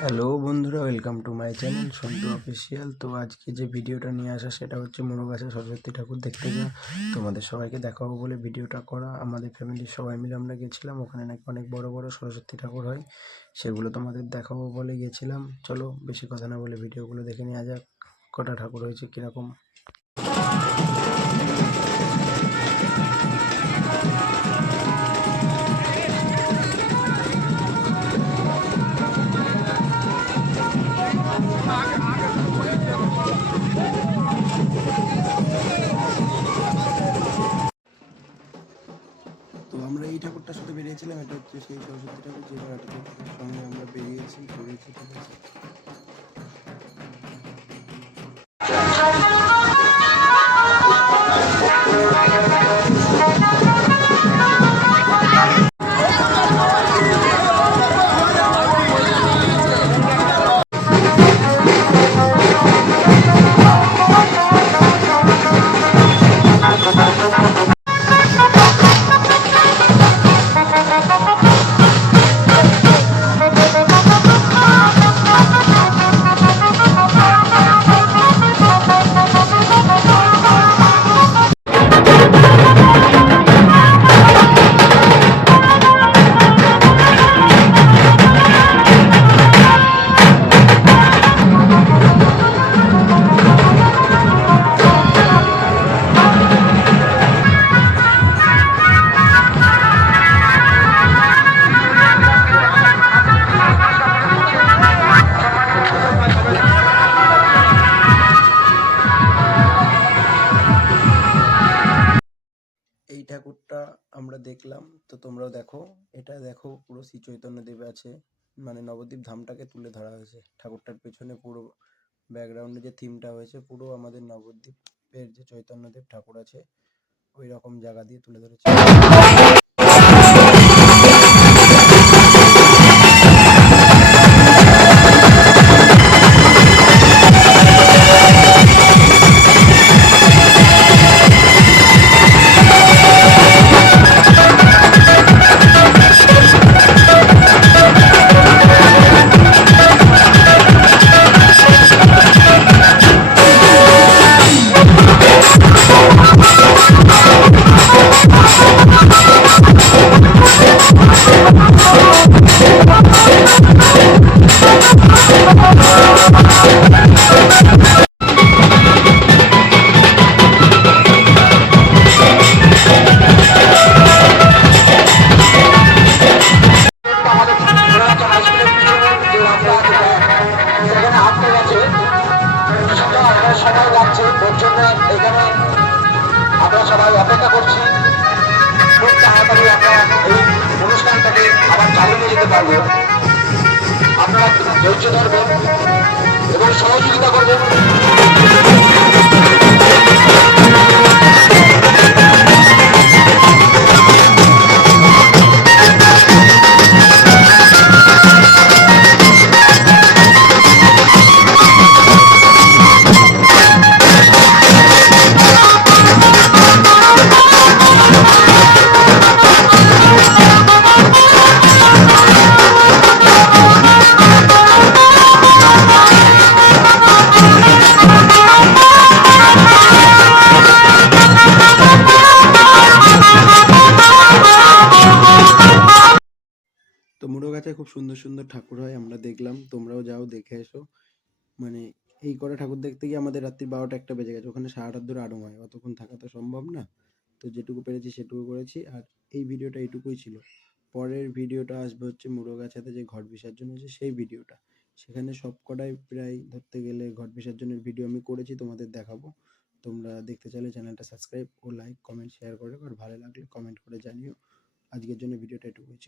Hello বন্ধুরা, welcome to my channel Santu official. তো আজকে যে ভিডিওটা নিয়ে আসা সেটা হচ্ছে মুরুগাছা সরস্বতী ঠাকুর দেখতে যাওয়া। তোমাদের সবাইকে দেখাবো বলে ভিডিওটা করা। আমাদের ফ্যামিলির সবাই মিলে আমরা গেছিলাম, ওখানে নাকি অনেক বড় বড় সরস্বতী ঠাকুর হয়, সেগুলো তোমাদের দেখাবো বলে গেছিলাম। চলো বেশি কথা না বলে ভিডিওগুলো দেখে নেওয়া যাক, কটা ঠাকুর হয়েছে কীরকম। তো আমরা এই ঠাকুরটার সাথে বেরিয়েছিলাম, এটা হচ্ছে সেই সরস্বতী ঠাকুর যে ঠাকুরের সঙ্গে আমরা বেরিয়েছি ঘুরেছি, ঠিক আছে। এই ঠাকুরটা আমরা দেখলাম, তো তোমরাও দেখো। এটা দেখো, পুরো শ্রী চৈতন্যদেব আছে, মানে নবদ্বীপ ধামটাকে তুলে ধরা হয়েছে। ঠাকুরটার পেছনে পুরো ব্যাকগ্রাউন্ডে যে থিমটা হয়েছে, পুরো আমাদের নবদ্বীপের যে চৈতন্যদেব ঠাকুর আছে ওই রকম জায়গা দিয়ে তুলে ধরেছে। সময় লাগছে, ওর জন্য এখানে আমরা সবাই অপেক্ষা করছি। খুব তাড়াতাড়ি আমরা এই অনুষ্ঠানটাকে আবার চালু নিয়ে যেতে পারবো। আপনারা ধৈর্য ধরবেন এবং সহযোগিতা করবেন। তো মুরুগাছায় খুব সুন্দর সুন্দর ঠাকুর হয়, আমরা দেখলাম, তোমরাও যাও দেখে এসো। মানে এই কটা ঠাকুর দেখতে গিয়ে আমাদের রাত্রি 12টা-1টা বেজে গেছে। ওখানে সারারাত ধরে আড়ং হয়, অতক্ষণ থাকা তো সম্ভব না। তো যেটুকু পেরেছি সেটুকু করেছি, আর এই ভিডিওটা এইটুকুই ছিল। পরের ভিডিওটা আসবে হচ্ছে মুরুগাছাতে যে ঘট বিসর্জন হয়েছে সেই ভিডিওটা। সেখানে সব কটাই প্রায় ধরতে গেলে ঘট বিসর্জনের ভিডিও আমি করেছি, তোমাদের দেখাবো। তোমরা দেখতে চাইলে চ্যানেলটা সাবস্ক্রাইব ও লাইক কমেন্ট শেয়ার করো, আর ভালো লাগলে কমেন্ট করে জানিও। আজকের জন্য ভিডিওটা এটুকুই ছিল।